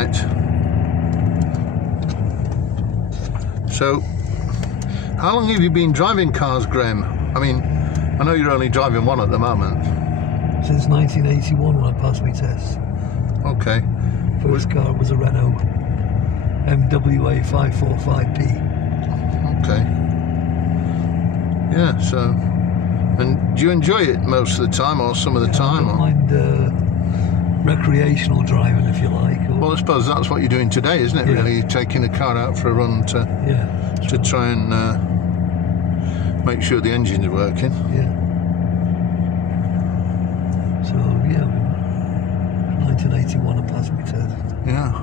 Right. So, how long have you been driving cars, Graeme? I mean, I know you're only driving one at the moment. Since 1981 when I passed my test. Okay. First car was a Renault MWA 545P. Okay. Yeah, so... And do you enjoy it most of the time, or some of the time? I don't mind recreational driving, if you like. Well, I suppose that's what you're doing today, isn't it? Yeah. Really, you're taking the car out for a run to try and make sure the engine's working. Yeah. So yeah, 1981 I passed my test. Yeah.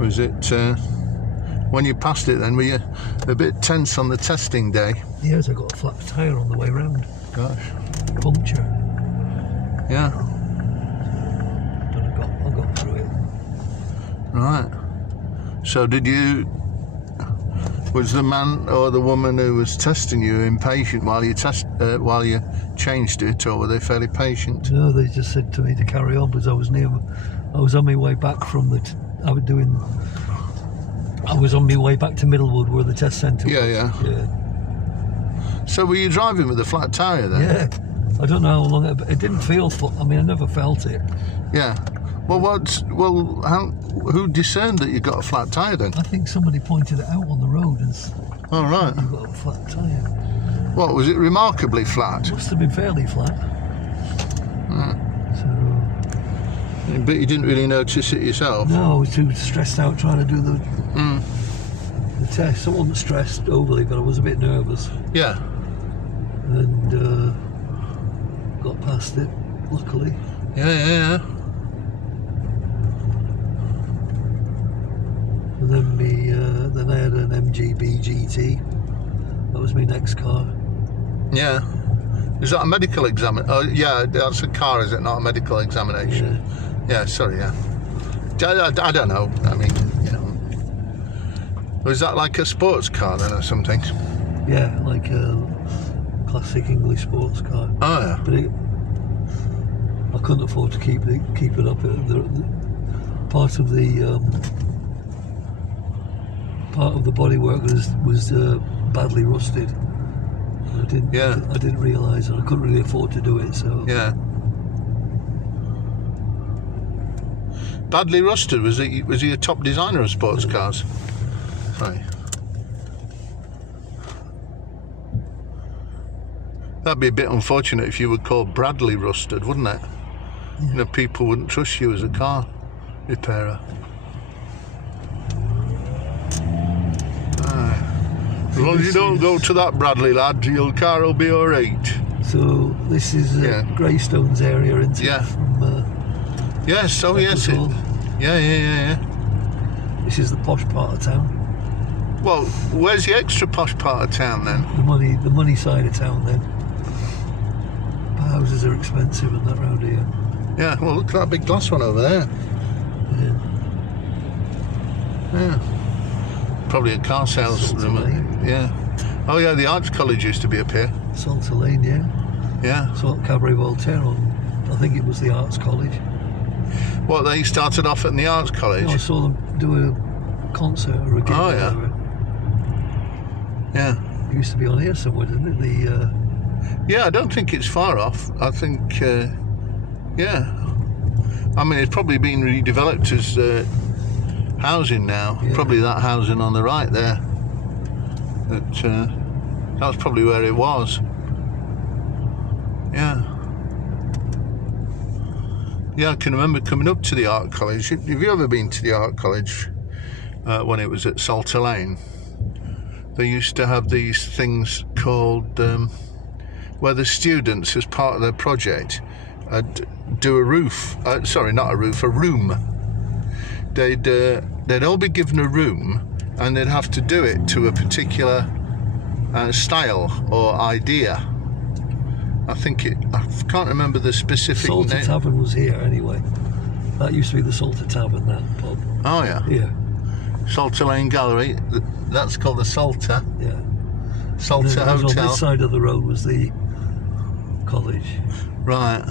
Was it when you passed it? Then were you a bit tense on the testing day? Yes, I got a flat tyre on the way round. Gosh. Puncture. Yeah. But I got through it. Right. So was the man or the woman who was testing you impatient while you changed it, or were they fairly patient? No, they just said to me to carry on because I was on my way back from I was on my way back to Middlewood where the test centre was. Yeah. So were you driving with a flat tyre then? Yeah. I don't know how long it didn't feel. I mean, I never felt it. Yeah. Well, who discerned that you got a flat tyre then? I think somebody pointed it out on the road and Oh, right. you got a flat tyre. What, was it remarkably flat? Must have been fairly flat. So, but you didn't really notice it yourself? no, I was too stressed out trying to do the test. I wasn't stressed overly, but I was a bit nervous. Yeah. And got past it, luckily. Yeah. And then I had an MGB GT. That was my next car. Yeah. Is that a medical exam? Oh, yeah, that's a car, is it? Not a medical examination. Yeah, sorry, yeah. I don't know. I mean, you know. Was that like a sports car then or something? Yeah, like a classic English sports car. Oh, yeah. But I couldn't afford to keep it up. Part of the bodywork was badly rusted. I didn't realise, and I couldn't really afford to do it. So yeah. Badly rusted. Was he a top designer of sports cars? Right. That'd be a bit unfortunate if you were called Bradley Rusted, wouldn't it? Yeah. You know, people wouldn't trust you as a car repairer. As long as you don't go to that Bradley, lad, your car will be all right. So this is Greystones area, isn't it? Yeah. From, yes, oh yes. Yeah. This is the posh part of town. Well, where's the extra posh part of town then? The money side of town then. Houses are expensive and that round here. Yeah, well look at that big glass one over there. Yeah. Probably a car sales room. Yeah. Oh yeah, the Arts College used to be up here. Salter Lane, yeah. Yeah. So Cabaret Voltaire I think it was the Arts College. What, they started off at the Arts College? I saw them do a concert or a gig. Oh yeah. Yeah. It used to be on here somewhere, didn't it? Yeah, I don't think it's far off. I think, yeah. I mean, it's probably been redeveloped as housing now. Yeah. Probably that housing on the right there. That's probably where it was. Yeah. Yeah, I can remember coming up to the Art College. Have you ever been to the Art College when it was at Salter Lane? They used to have these things called where the students, as part of their project, do a roof. Sorry, not a roof, a room. They'd all be given a room, and they'd have to do it to a particular style or idea. I can't remember the specific Salter name. Tavern was here anyway. That used to be the Salter Tavern, that pub. Oh yeah. Yeah. Salter Lane Gallery. That's called the Salter. Yeah. Salter Hotel. On this side of the road was the college. Right.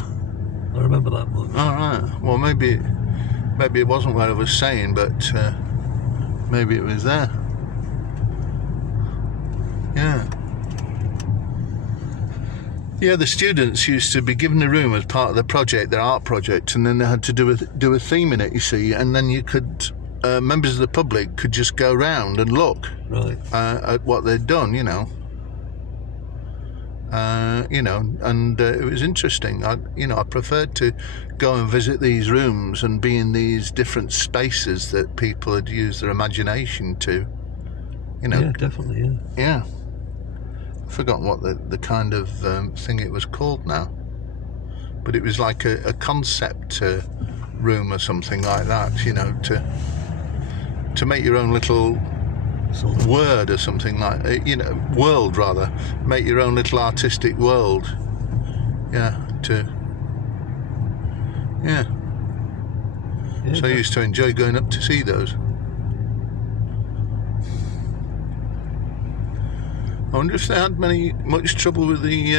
I remember that much. All right. Well, maybe Maybe it wasn't what I was saying, but maybe it was there. Yeah. Yeah, the students used to be given a room as part of the project, their art project, and then they had to do a theme in it, you see, and then you could, members of the public could just go round and look at what they'd done, you know. And it was interesting. I preferred to go and visit these rooms and be in these different spaces that people had used their imagination to, you know. Yeah, definitely, yeah. Yeah. I've forgotten what the kind of thing it was called now, but it was like a concept room or something like that, you know, to make your own little word or something like, you know, world rather, make your own little artistic world. Yeah, so I used to enjoy going up to see those. I wonder if they had much trouble with the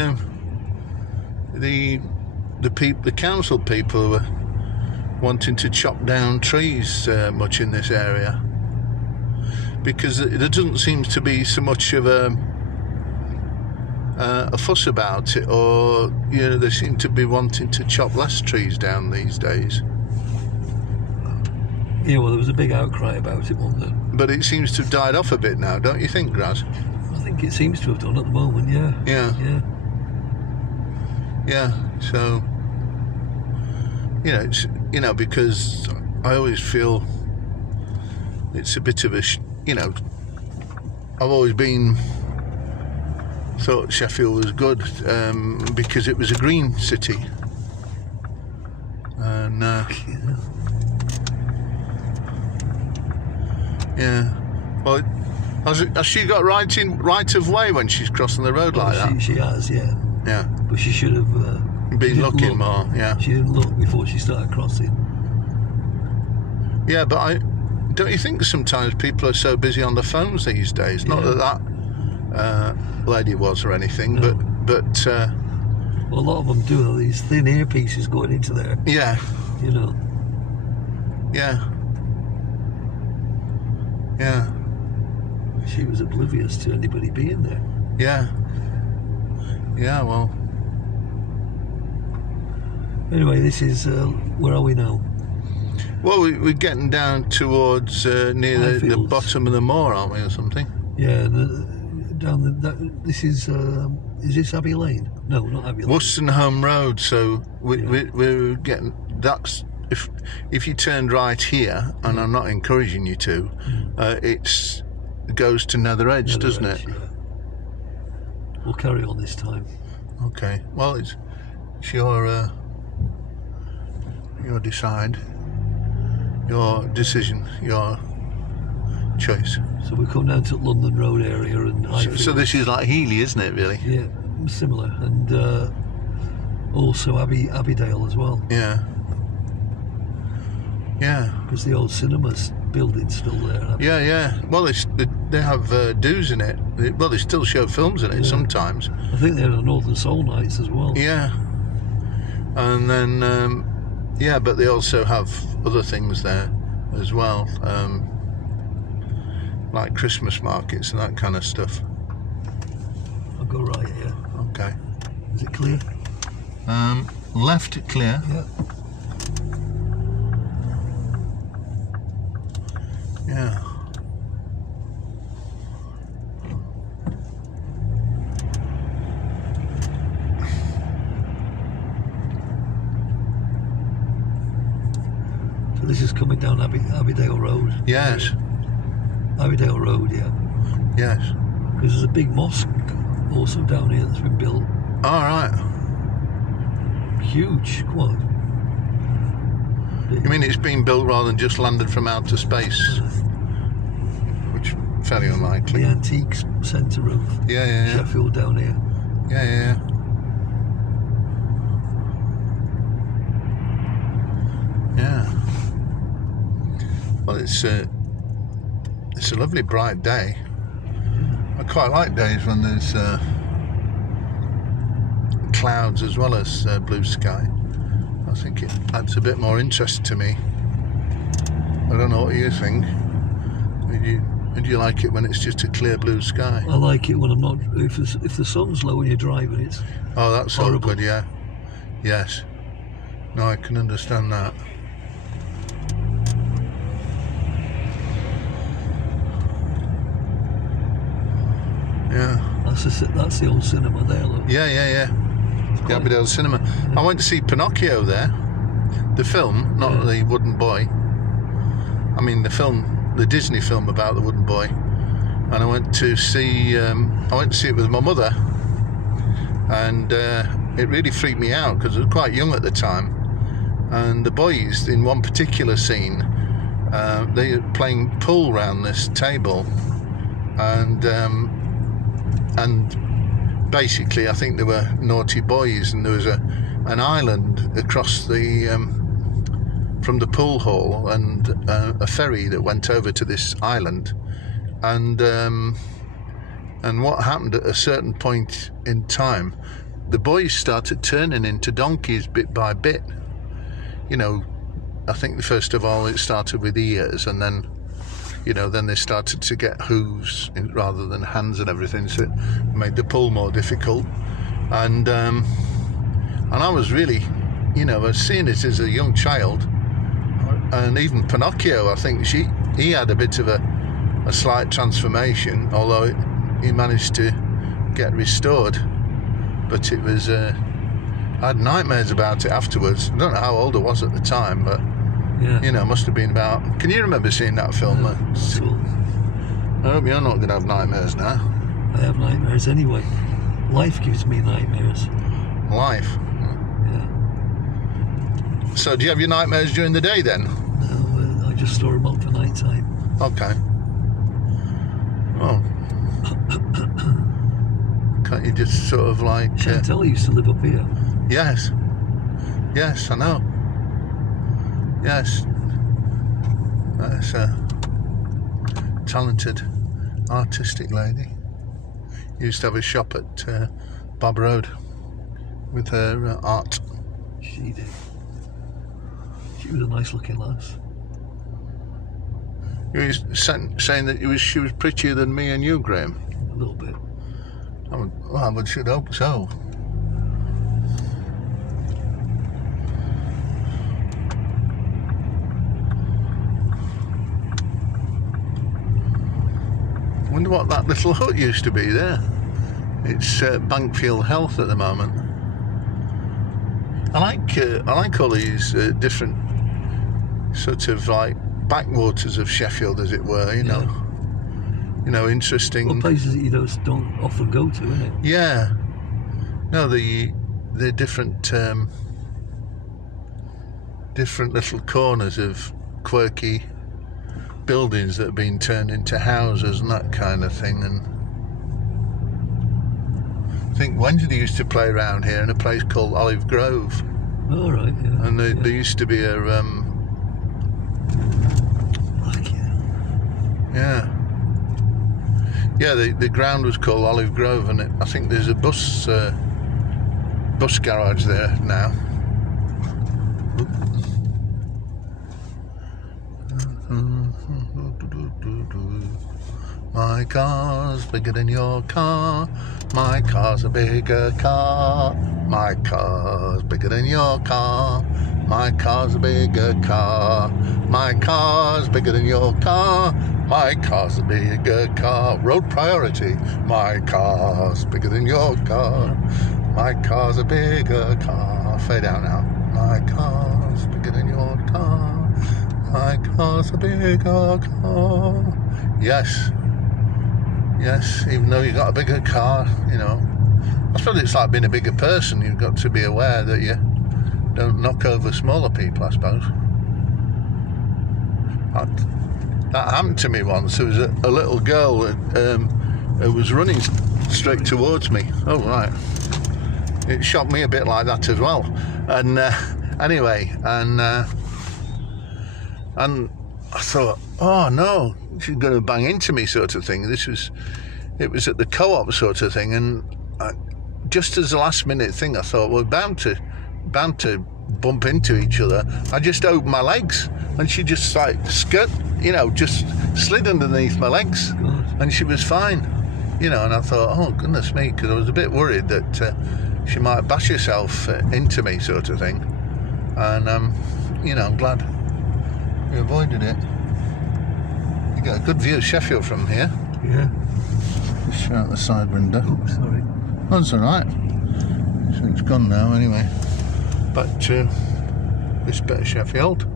council people who were wanting to chop down trees much in this area, because there doesn't seem to be so much of a fuss about it, or you know, they seem to be wanting to chop less trees down these days. Yeah, well, there was a big outcry about it, wasn't there? But it seems to have died off a bit now, don't you think, Graz? I think it seems to have done at the moment, yeah. Yeah, so, you know, it's, you know, because I always feel it's a bit of a, you know, I've always thought Sheffield was good because it was a green city. And, yeah, well, has she got right of way when she's crossing the road like that? She has, yeah. Yeah. But she should have been looking more, yeah. She didn't look before she started crossing. Yeah, but don't you think sometimes people are so busy on the phones these days? Not that lady was or anything, no. but well, a lot of them do. These thin earpieces going into there. Yeah. You know. Yeah. Yeah. She was oblivious to anybody being there. Yeah. Yeah, well. Anyway, this is, where are we now? Well, we're getting down towards near the bottom of the moor, aren't we, or something? Yeah, this is this Abbey Lane? No, not Abbey Lane. Wolstenholme Road, so we're getting, that's, if you turned right here, and I'm not encouraging you to, it goes to Nether Edge, doesn't it? Yeah. We'll carry on this time. Okay. Well, it's your decision, your choice. So we come down to London Road area and so this is like Healy, isn't it? Really? Yeah, similar, and also Abbeydale as well. Yeah. Yeah. Because the old cinemas building's still there. Yeah. Well, they have dues in it. Well, they still show films in it sometimes. I think they had a Northern Soul Nights as well. Yeah. And then, but they also have other things there as well, like Christmas markets and that kind of stuff. I'll go right here. Okay. Is it clear? Left clear. Yeah. Yeah. So this is coming down Abbeydale Road. Yes. Abbeydale Road, yeah. Yes. Because there's a big mosque also down here that's been built. All right. Huge, quite. You mean it's been built rather than just landed from outer space? Which fairly unlikely. The antiques centre of Sheffield down here. Yeah. Well, it's a lovely bright day. I quite like days when there's clouds as well as blue sky. I think it adds a bit more interest to me. I don't know what you think. Do you like it when it's just a clear blue sky? I like it when I'm not. If the sun's low when you're driving, it's. Oh, that's so good. Yeah. Yes. No, I can understand that. Yeah. That's the old cinema there, look. Yeah. The Abbeydale Cinema. I went to see Pinocchio there. The film, not the wooden boy. I mean the film, the Disney film about the wooden boy. And I went to see it with my mother. And it really freaked me out because I was quite young at the time. And the boys, in one particular scene, they were playing pool round this table. And basically, I think there were naughty boys, and there was an island across the from the pool hall, and a ferry that went over to this island, and what happened at a certain point in time, the boys started turning into donkeys bit by bit. You know, I think first of all it started with ears, and then. Then they started to get hooves rather than hands and everything, so it made the pull more difficult. And I was really, I was seeing it as a young child, and even Pinocchio, I think he had a bit of a slight transformation, although he managed to get restored. But it was, I had nightmares about it afterwards. I don't know how old I was at the time, but. Yeah. Must have been about. Can you remember seeing that film? Sure. I hope you're not going to have nightmares now. I have nightmares anyway. Life gives me nightmares. Life? Yeah. So, do you have your nightmares during the day then? No, I just store them up for night time. Okay. Oh. Can't you just sort of like. Chantel used to live up here. Yes. Yes, I know. Yes, that's a talented, artistic lady. Used to have a shop at Bob Road with her art. She did. She was a nice looking lass. You were saying that she was prettier than me and you, Graeme? A little bit. I would should hope so. I wonder what that little hut used to be there. It's Bankfield Health at the moment. I like all these different sort of like backwaters of Sheffield, as it were. You know, interesting. Well, places that you don't often go to, isn't it? Yeah. No, the different little corners of quirky buildings that have been turned into houses and that kind of thing. And I think Wednesday used to play around here in a place called Olive Grove. Oh, right, yeah. And there used to be a the ground was called Olive Grove, and I think there's a bus garage there now. My car's bigger than your car. My car's a bigger car. My car's bigger than your car. My car's a bigger car. My car's bigger than your car. My car's a bigger car. Road priority. My car's bigger than your car. My car's a bigger car. Fade out now. My car's bigger than your car. My car's a bigger car. Yes. Yes, even though you've got a bigger car, I suppose it's like being a bigger person. You've got to be aware that you don't knock over smaller people, I suppose. That happened to me once. There was a little girl who was running straight towards me. Oh, right. It shocked me a bit like that as well. And anyway, and I thought, oh no, she's going to bang into me, sort of thing. It was at the co-op sort of thing, and just as a last minute thing, I thought, well, bound to bump into each other, I just opened my legs, and she just like just slid underneath my legs, God. and she was fine, and I thought, oh goodness me, because I was a bit worried that she might bash herself into me, sort of thing, and I'm glad we avoided it. You get a good view of Sheffield from here. Yeah. Just show out the side window. Oh, sorry. That's all right. So it's gone now anyway. Back to this bit of Sheffield.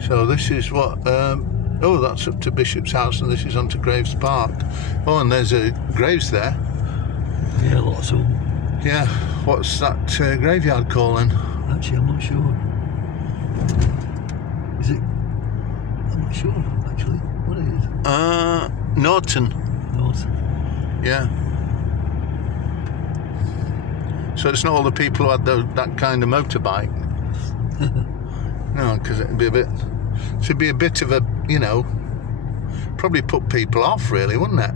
So this is what. That's up to Bishop's House, and this is onto Graves Park. Oh, and there's a graves there. Yeah, lots of them. Yeah. What's that graveyard called then? Actually, I'm not sure. Is it? I'm not sure, actually, what it is. Norton. Norton. Yeah. So it's not all the people who had that kind of motorbike. No, because it'd be a bit of a, probably put people off, really, wouldn't it?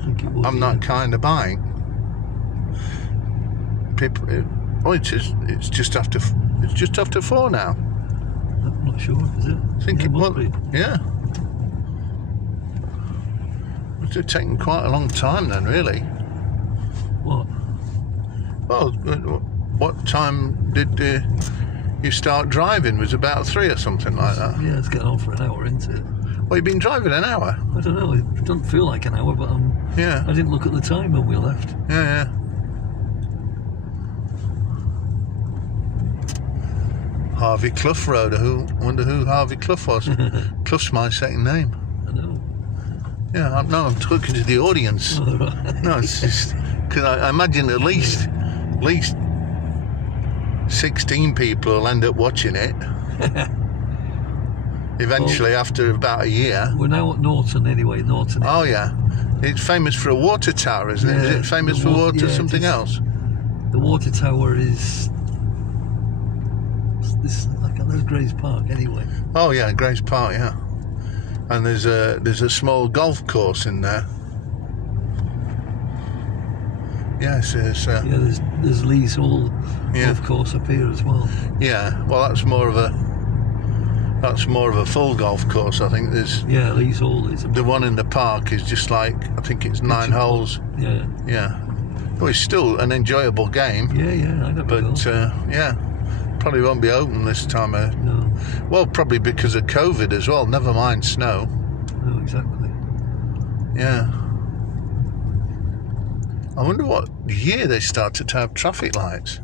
I think it was. On that kind of bike. People. It's just after 4 now. I'm not sure, is it? I think yeah, it must was. be. Yeah. Must have taken quite a long time then, really. What? Well, what time did you start driving? Was it about 3 or something like that? Yeah, it's getting on for an hour, isn't it? Well, you've been driving an hour? I don't know, it doesn't feel like an hour, but Yeah. I didn't look at the time when we left. Yeah. Harvey Clough Road. Wonder who Harvey Clough was. Clough's my second name. I know. Yeah, I'm talking to the audience. Oh, right. No, it's just because I imagine at least 16 people will end up watching it. Eventually, after about a year. We're now at Norton anyway. Norton. Oh yeah, it's famous for a water tower, isn't it? Yeah, Is it famous for water? Something else? The water tower is. This there's Graves Park anyway. Oh yeah, Graves Park, yeah. And there's a small golf course in there. Yes, there's Lee's Hall golf course up here as well. Yeah, well that's more of a full golf course. I think there's Lee's Hall is the one in the park is just like I think it's 9 holes. Yeah. Yeah. Well, it's still an enjoyable game. Yeah, I know. But probably won't be open this time. No. Well, probably because of COVID as well. Never mind snow. No, exactly. Yeah. I wonder what year they started to have traffic lights.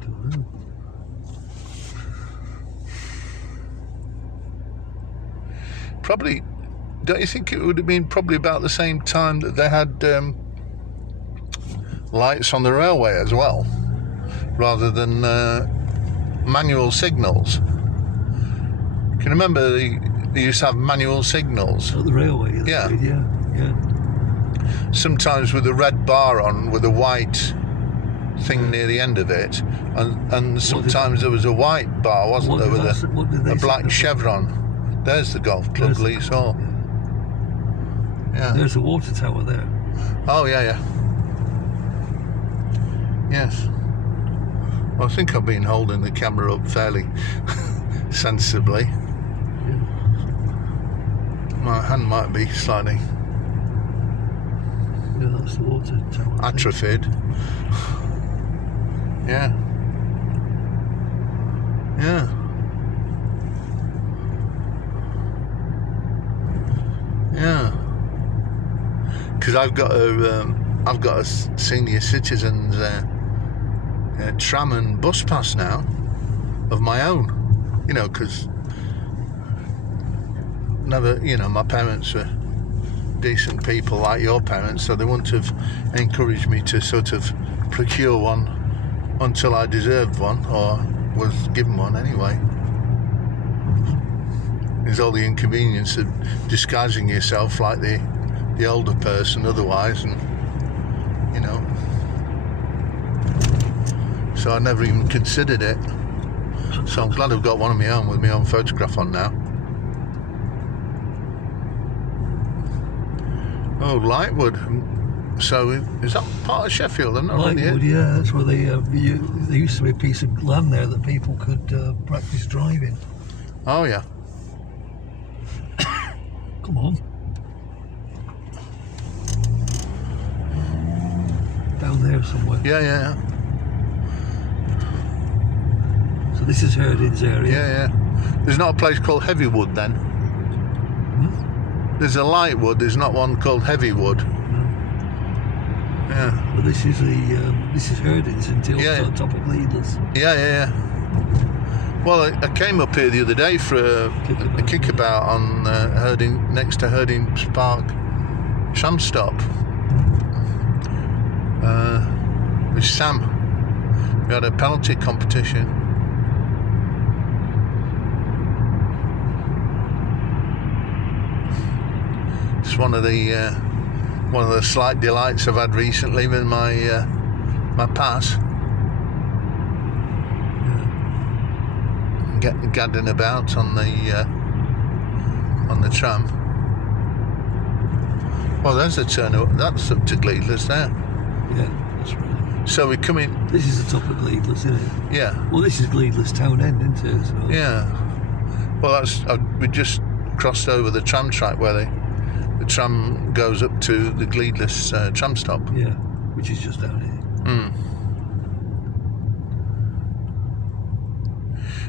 Don't know. Probably, don't you think it would have been probably about the same time that they had lights on the railway as well, rather than manual signals? Can you remember they used to have manual signals? At the railway? Yeah. Yeah. Sometimes with a red bar on with a white thing near the end of it, and sometimes there was a white bar, wasn't there, with a black chevron. There's the golf club, Lee's Hall. Yeah. There's a water tower there. Oh yeah. Yes. Well, I think I've been holding the camera up fairly sensibly. Yeah. My hand might be slightly Yeah, that's the water tower. atrophied. Yeah. Because I've got a senior citizens tram and bus pass now of my own. Because my parents were decent people like your parents, so they wouldn't have encouraged me to sort of procure one until I deserved one or was given one anyway. There's all the inconvenience of disguising yourself like the older person otherwise, and so I never even considered it. So I'm glad I've got one of my own with my own photograph on now. Oh, Lightwood. So is that part of Sheffield? I'm not really Lightwood, yeah, that's where there used to be a piece of land there that people could practice driving. Oh yeah. Come on. Down there somewhere. Yeah. So this is Herding's area. Yeah. There's not a place called Heavywood then? There's a Lightwood, there's not one called Heavywood. Yeah. But this is Herding's until top of Leadless. Yeah. Well, I came up here the other day for a kickabout on Herding, next to Herding's Park tram stop. With Sam. We had a penalty competition. It's one of the slight delights I've had recently with my my pass. Gadding about on the tram. Well, there's a turn up. That's up to Gleadless there. Yeah, that's right. So we come in. This is the top of Gleadless, isn't it? Yeah. Well, this is Gleadless town end, isn't it? So. Yeah. Well, we just crossed over the tram track where the tram goes up to the Gleadless tram stop. Yeah, which is just down here.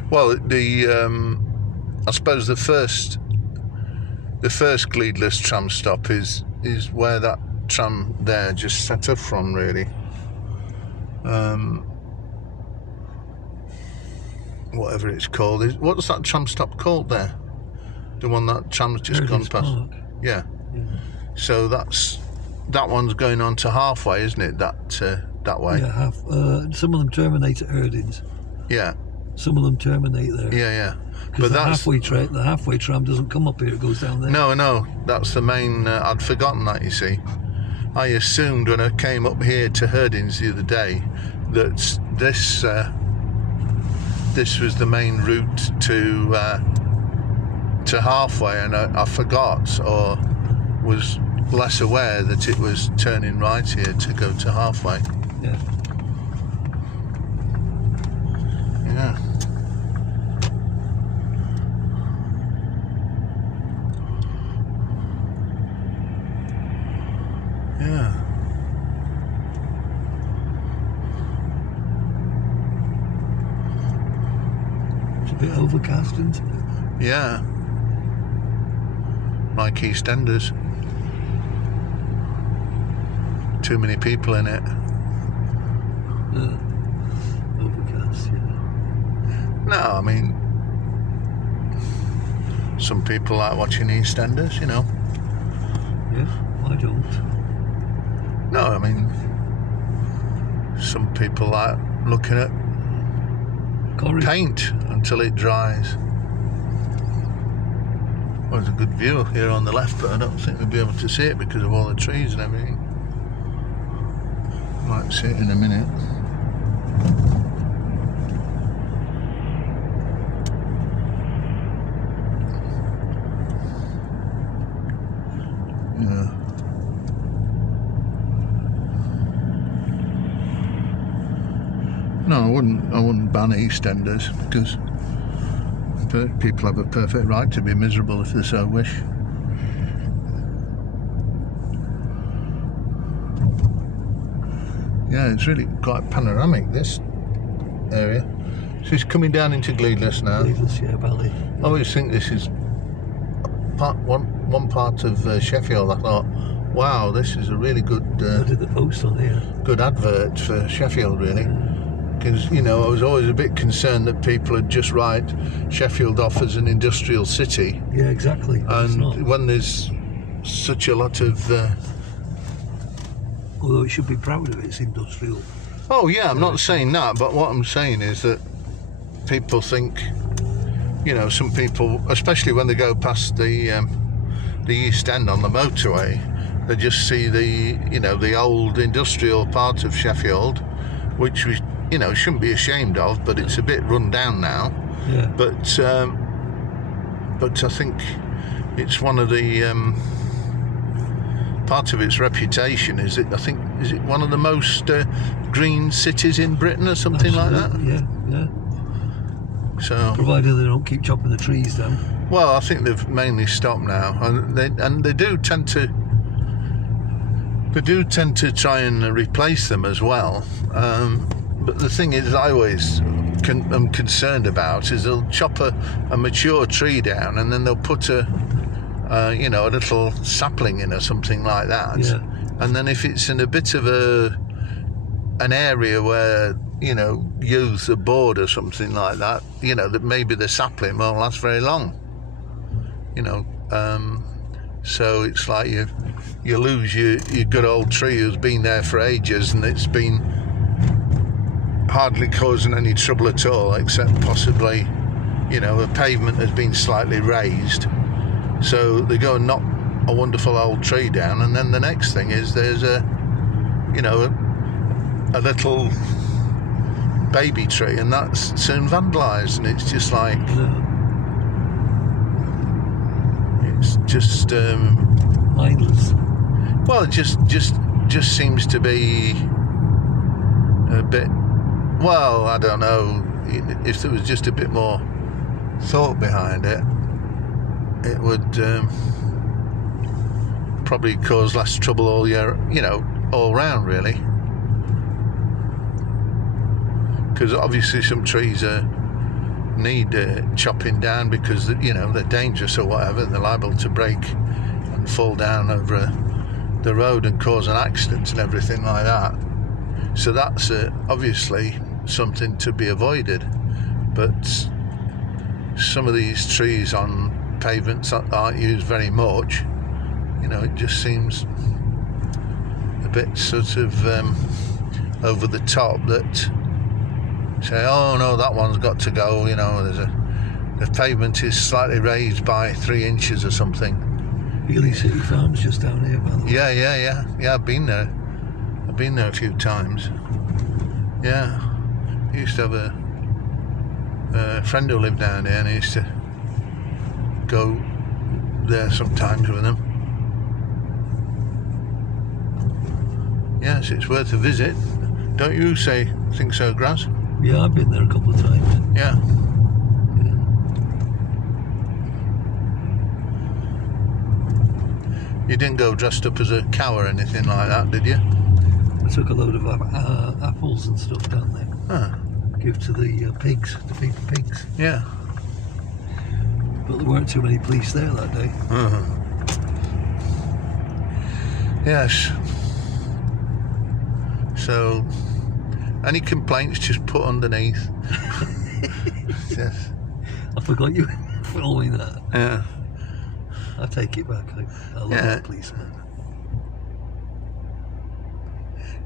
Well, I suppose the first Gleadless tram stop is where that tram there just set up from, really. Whatever it's called. What's that tram stop called there? The one that tram's just gone past. Park. Yeah. So that one's going on to Halfway, isn't it? That way. Yeah, some of them terminate at Herding's. Yeah. Some of them terminate there. Yeah. Because the halfway tram doesn't come up here; it goes down there. No, that's the main. I'd forgotten that. You see, I assumed when I came up here to Herding's the other day that this was the main route to Halfway, and I forgot or was less aware that it was turning right here to go to Halfway. Yeah. It's a bit overcast, isn't it? Yeah. Like EastEnders. Too many people in it. Overcast, yeah. No, I mean, some people like watching EastEnders, you know. Yeah, I don't. No, I mean, some people like looking at paint until it dries. Well, there's a good view here on the left, but I don't think we'll be able to see it because of all the trees and everything. Might see it in a minute. Yeah. No, I wouldn't ban EastEnders because people have a perfect right to be miserable if they so wish. Yeah, it's really quite panoramic, this area. So it's coming down into Gleadless now. Gleadless, yeah, Valley. I always think this is one part of Sheffield. I thought, wow, this is a really good. I did the post on here. Good advert for Sheffield, really. Because, you know, I was always a bit concerned that people would just write Sheffield off as an industrial city. Yeah, exactly. And when there's such a lot of... although it should be proud of its industrial. Oh, yeah, I'm not saying that, but what I'm saying is that people think, you know, some people, especially when they go past the East End on the motorway, they just see the old industrial part of Sheffield, which we, shouldn't be ashamed of, but it's a bit run down now. Yeah. But I think it's one of the part of its reputation is it one of the most green cities in Britain or something like that? Yeah. So, provided they don't keep chopping the trees down. Well, I think they've mainly stopped now, and they do tend to try and replace them as well. But the thing is, I always am concerned about is they'll chop a mature tree down, and then they'll put a little sapling in or something like that. Yeah. And then if it's in a bit of an area where youths are bored or something like that, that maybe the sapling won't last very long. So it's like you lose your good old tree who's been there for ages, and it's been hardly causing any trouble at all, except possibly, a pavement has been slightly raised. So they go and knock a wonderful old tree down, and then the next thing is there's a little baby tree, and that's soon vandalised, and it's just like it's just mindless. Well, it just seems to be a bit. Well, I don't know. If there was just a bit more thought behind it, it would probably cause less trouble all year, all round, really. Because obviously some trees need chopping down because they're dangerous or whatever, and they're liable to break and fall down over the road and cause an accident and everything like that. So that's obviously something to be avoided. But some of these trees on pavements aren't used very much. It just seems a bit sort of over the top, that say, oh no, that one's got to go. The pavement is slightly raised by 3 inches or something. Ely City Farm's just down here, by the way. Yeah. I've been there a few times. Yeah, I used to have a friend who lived down there, and I used to go there sometimes with him. Yes, it's worth a visit. Don't you think so, Graz? Yeah, I've been there a couple of times. Yeah. You didn't go dressed up as a cow or anything like that, did you? I took a load of apples and stuff down there. Huh. Give to the pigs, the people pigs. Yeah. But there weren't too many police there that day. Uh-huh. Yes. So, any complaints, just put underneath. Yes. I forgot you were following that. Yeah. I take it back. I love that policeman.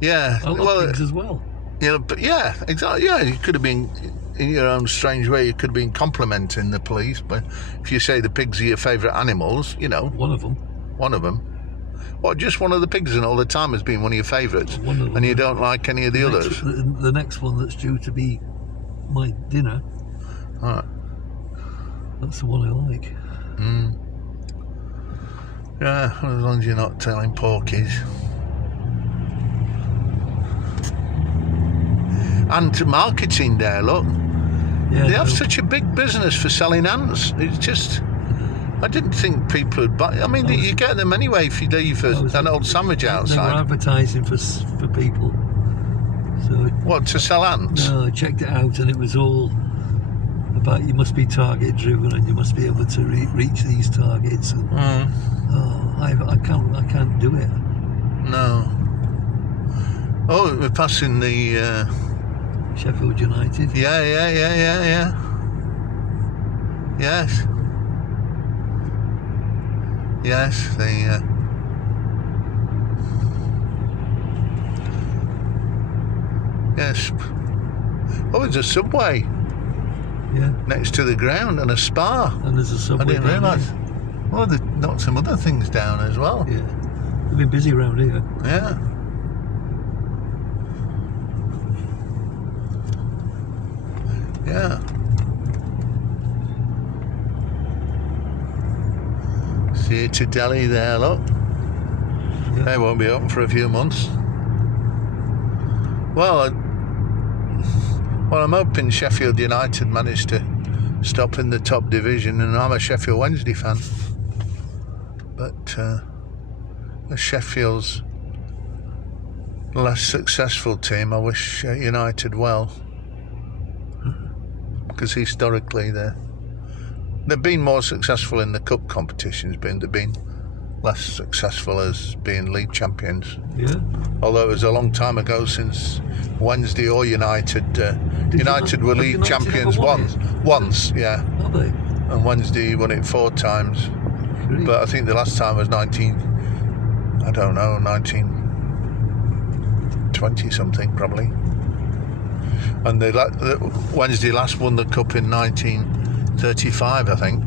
Yeah. I love pigs as well. But yeah, exactly. Yeah, you could have been, in your own strange way, you could have been complimenting the police. But if you say the pigs are your favourite animals, One of them. One of them. What, just one of the pigs and all the time has been one of your favourites? And you don't like any of the others? The next one that's due to be my dinner. All right. That's the one I like. Yeah, well, as long as you're not telling porkies. And marketing there, look. Yeah, they have such a big business for selling ants. It's just... I didn't think people would buy... I mean, you get them anyway if you leave an old sandwich outside. They were advertising for people. So what, to sell ants? No, I checked it out, and it was all about you must be target driven and you must be able to reach these targets. And, I can't do it. No. Oh, we're passing the... Sheffield United. Yeah. Yes. Yes, yes. Oh, there's a subway. Yeah. Next to the ground, and a spa. And there's a subway. I didn't realise. Well, they've knocked some other things down as well. Yeah. They've been busy around here. Yeah. Yeah. Theatre Delhi there, look. Yeah, They won't be open for a few months. Well, I'm hoping Sheffield United managed to stop in the top division, and I'm a Sheffield Wednesday fan. But as Sheffield's less successful team, I wish United well, because historically they've been more successful in the cup competitions, but they've been less successful as being league champions. Yeah. Although it was a long time ago since Wednesday or United were league champions once, yeah. Are they? And Wednesday won it 4 times. Really? But I think the last time was 1920 something probably. And the Wednesday last won the cup in 1935, I think.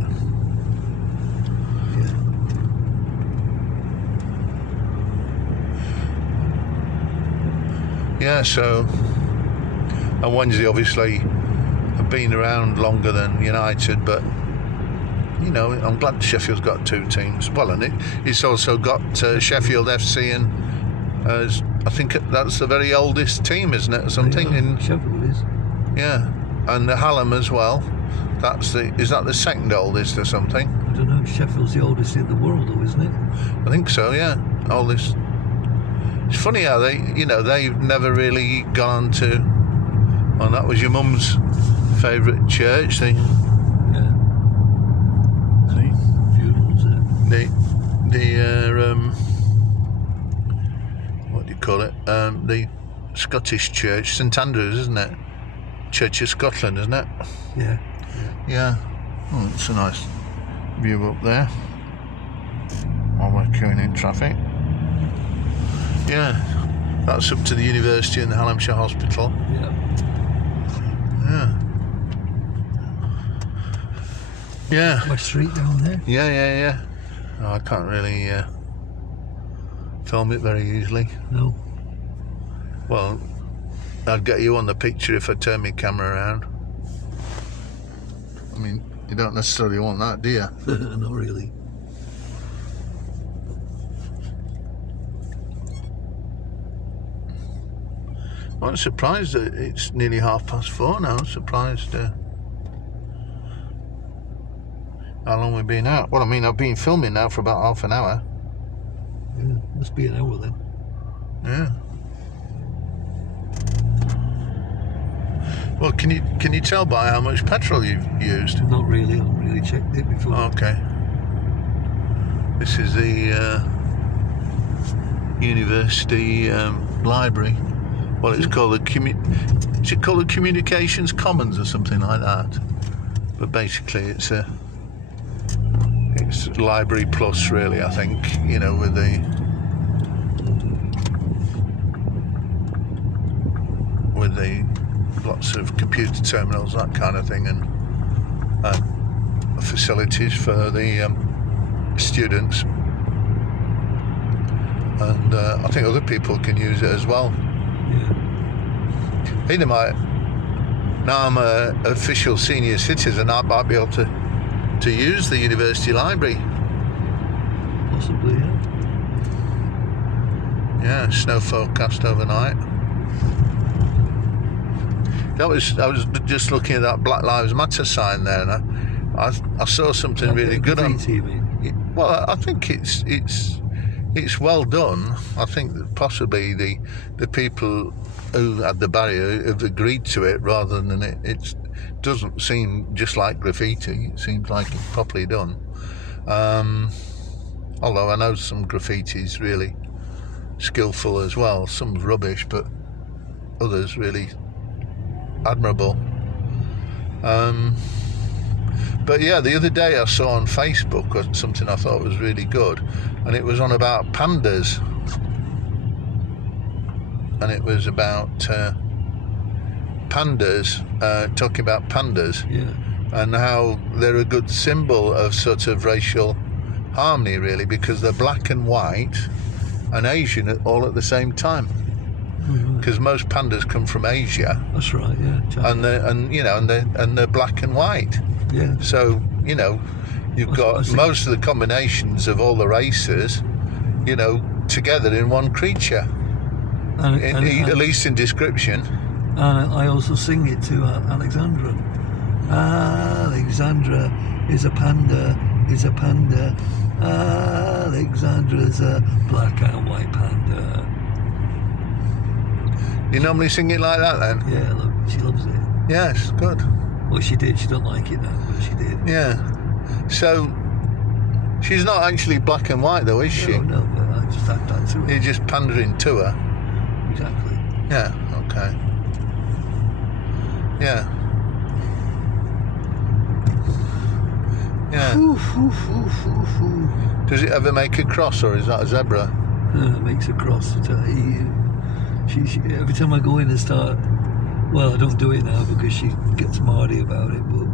Yeah, so, and Wednesday obviously have been around longer than United, but you know, I'm glad Sheffield's got 2 teams. Well, and it's also got Sheffield FC, and I think that's the very oldest team, isn't it? Or something in Sheffield is. Yeah, and the Hallam as well. Is that the second oldest or something? I don't know. Sheffield's the oldest in the world, though, isn't it? I think so. Yeah, oldest. It's funny how they've never really gone to. Well, that was your mum's favourite church thing. Yeah. Funerals there. What do you call it? The Scottish church, St Andrews, isn't it? Church of Scotland, isn't it? Yeah. Yeah. Oh, it's a nice view up there while we're queuing in traffic. Yeah, that's up to the university and the Hallamshire Hospital. Yeah. Yeah. My street down there. Yeah. Oh, I can't really film it very easily. No. Well, I'd get you on the picture if I turn my camera around. I mean, you don't necessarily want that, do you? Not really. I'm surprised that it's nearly 4:30 now. I'm surprised how long we've been out. Well, I mean, I've been filming now for about half an hour. Yeah, must be an hour then. Yeah. Well, can you tell by how much petrol you've used? Not really. I haven't really checked it before. Okay. This is the university library. Well, it's called the is it called the Communications Commons or something like that? But basically, it's Library Plus, really. I think, you know, with the lots of computer terminals, that kind of thing, and facilities for the students, and I think other people can use it as well. Either now I'm an official senior citizen, I might be able to use the university library. Possibly, yeah. Yeah, snow forecast overnight. I was just looking at that Black Lives Matter sign there, and I saw something really good on. Well, I think it's well done. I think that possibly the people who had the barrier have agreed to it, rather than it doesn't seem just like graffiti. It seems like it's properly done. Although I know some graffiti's really skillful as well. Some's rubbish, but others really admirable. But yeah, the other day I saw on Facebook something I thought was really good, and it was on about pandas, and it was about pandas, talking about pandas, yeah, and how they're a good symbol of sort of racial harmony, really, because they're black and white and Asian all at the same time. Because most pandas come from Asia. That's right, yeah. China. And they're black and white. Yeah. So, you know, you've got most of the combinations of all the races, you know, together in one creature, at least in description. And I also sing it to Alexandra. Alexandra is a panda, Alexandra's a black and white panda. You normally sing it like that then? Yeah, she loves it. Yes, good. Well, she did. She don't like it now, but she did. Yeah. So, she's not actually black and white though, is she? No, but I just add that to her. You're just pandering to her. Exactly. Yeah, okay. Yeah. Yeah. Does it ever make a cross, or is that a zebra? It makes a cross. She every time I go in and start, well, I don't do it now because she gets mardy about it, but